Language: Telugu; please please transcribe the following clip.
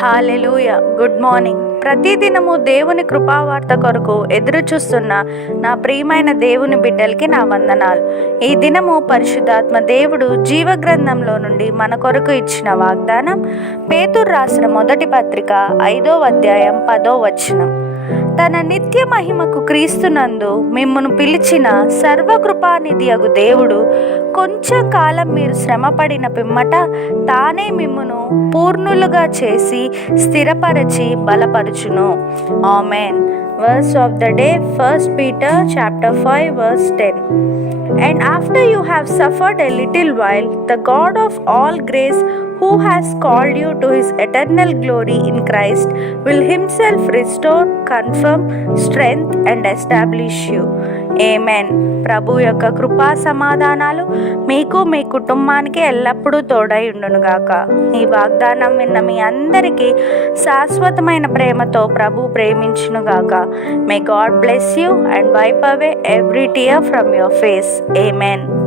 హల్లెలూయా. Good morning. ప్రతిదినము దేవుని కృపావార్త కొరకు ఎదురు చూస్తున్న నా ప్రియమైన దేవుని బిడ్డలకి నా వందనాలు. ఈ దినము పరిశుద్ధాత్మ దేవుడు జీవగ్రంథంలో నుండి మన కొరకు ఇచ్చిన వాగ్దానం పేతురు రాసిన మొదటి పత్రిక 5వ అధ్యాయం 10వ వచనం. తన నిత్య మహిమకు క్రీస్తునందు మిమ్మును పిలిచిన సర్వకృపానిధి అగు దేవుడు కొంచెం కాలం మీరు శ్రమపడిన పిమ్మట తానే మిమ్మును పూర్ణులుగా చేసి స్థిరపరచి బలపరుచును. ఆమేన్. Verse of the day, 1 Peter chapter 5 verse 10. And after you have suffered a little while, the God of all grace, who has called you to his eternal glory in Christ, will himself restore, confirm, strengthen and establish you. Amen. ప్రభు యొక్క కృపా సమాధానాలు మీకు మీ కుటుంబానికి ఎల్లప్పుడూ తోడై ఉండునుగాక. ఈ వాగ్దానం విన్న మీ అందరికీ శాశ్వతమైన ప్రేమతో ప్రభు ప్రేమించునుగాక. May God bless you and wipe away every tear from your face. Amen.